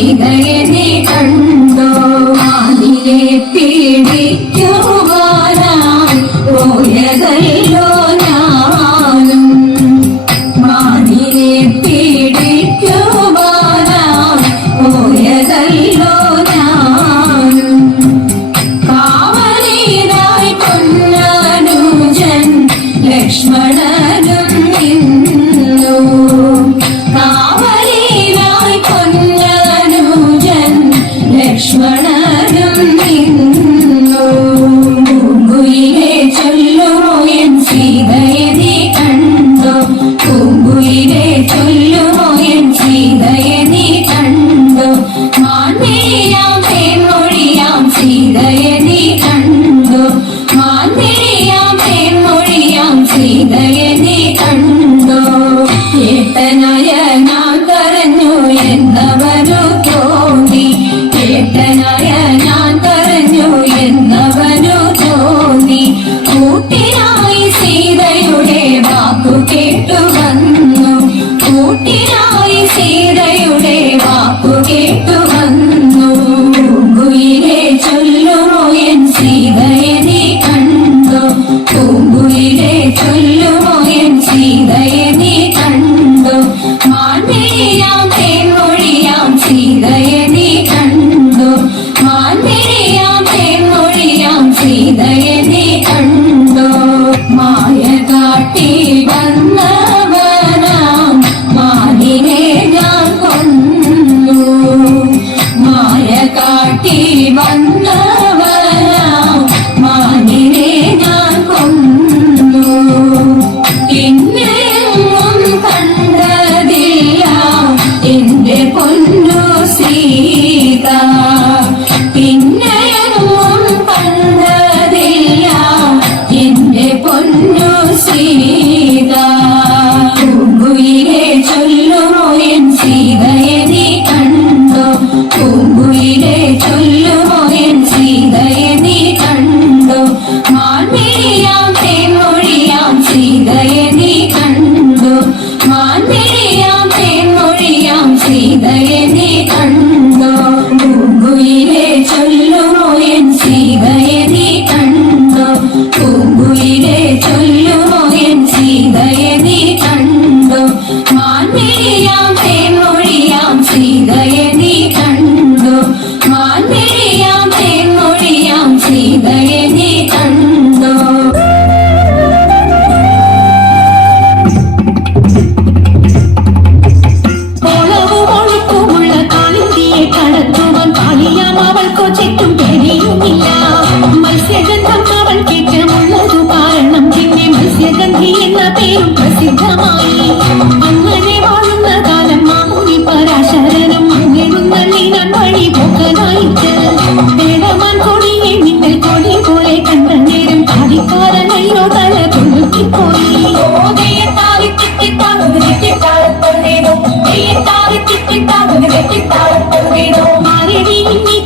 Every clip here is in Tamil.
गए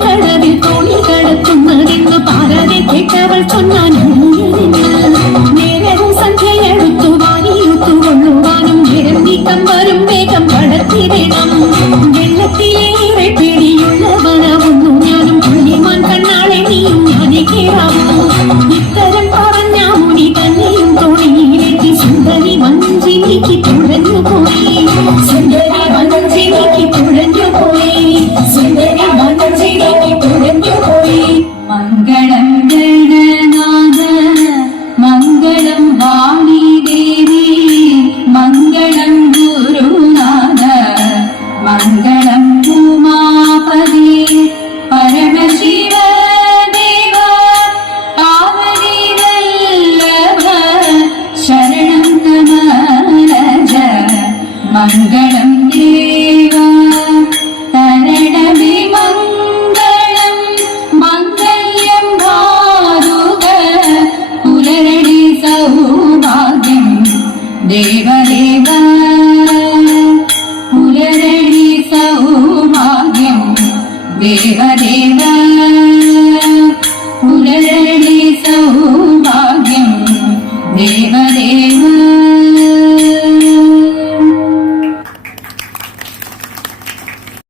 കടവിൽ തോണി കടത്തുന്നതെന്ന് പാരാതെ കേട്ടവൾ ചൊന്നാൻ